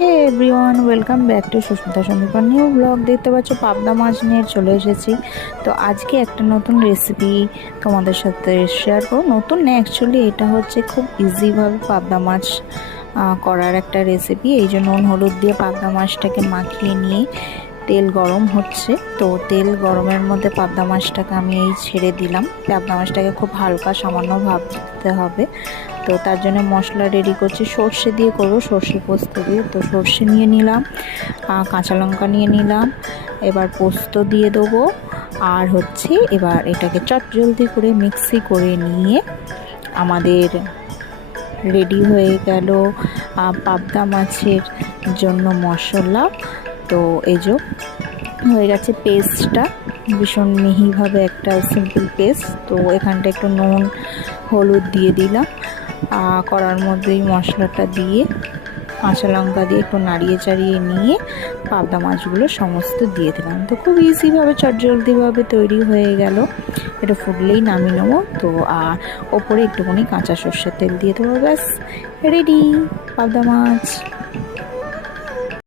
Hey everyone, welcome back to Susmita Sandipan new blog. দেখতে পাচ্ছ পাবদা মাছ নিয়ে চলে এসেছি। তো আজকে একটা নতুন রেসিপি তোমাদের সাথে শেয়ার করো। নতুন না, অ্যাকচুয়ালি এটা হচ্ছে খুব ইজিভাবে পাবদা মাছ করার একটা রেসিপি। এই জন্য নুন হলুদ দিয়ে পাবদা মাছটাকে মাখিয়ে নিয়ে তেল গরম হচ্ছে, তো তেল গরমের মধ্যে পাবদা মাছটাকে আমি এই ছেড়ে দিলাম। পাবদা মাছটাকে খুব হালকা সামান্য ভাজতে হবে। তো তার জন্য মশলা রেডি করছি, সর্ষে দিয়ে করবো, সর্ষে পোস্ত দিয়ে। তো সর্ষে নিয়ে নিলাম, কাঁচা লঙ্কা নিয়ে নিলাম, এবার পোস্ত দিয়ে দেবো। আর হচ্ছে এবার এটাকে চটজলদি করে মিক্সি করে নিয়ে আমাদের রেডি হয়ে গেল পাবদা মাছের জন্য মশলা। তো এই যে হয়ে গেছে পেস্টটা, ভীষণ মিহিভাবে একটা সিম্পল পেস্ট। তো এখানটা একটু নুন হলুদ দিয়ে দিলাম, কড়ার মধ্যেই মশলাটা দিয়ে কাঁচা লঙ্কা দিয়ে একটু নাড়িয়ে চাড়িয়ে নিয়ে পাবদা মাছগুলো সমস্ত দিয়ে দিলাম। তো খুব ইজিভাবে চটজলদিভাবে তৈরি হয়ে গেল। এটা ফুটলেই নামিয়ে নেবো। তো আর ওপরে একটুখানি কাঁচা সর্ষের তেল দিয়ে দেবো, ব্যাস রেডি পাবদা মাছ।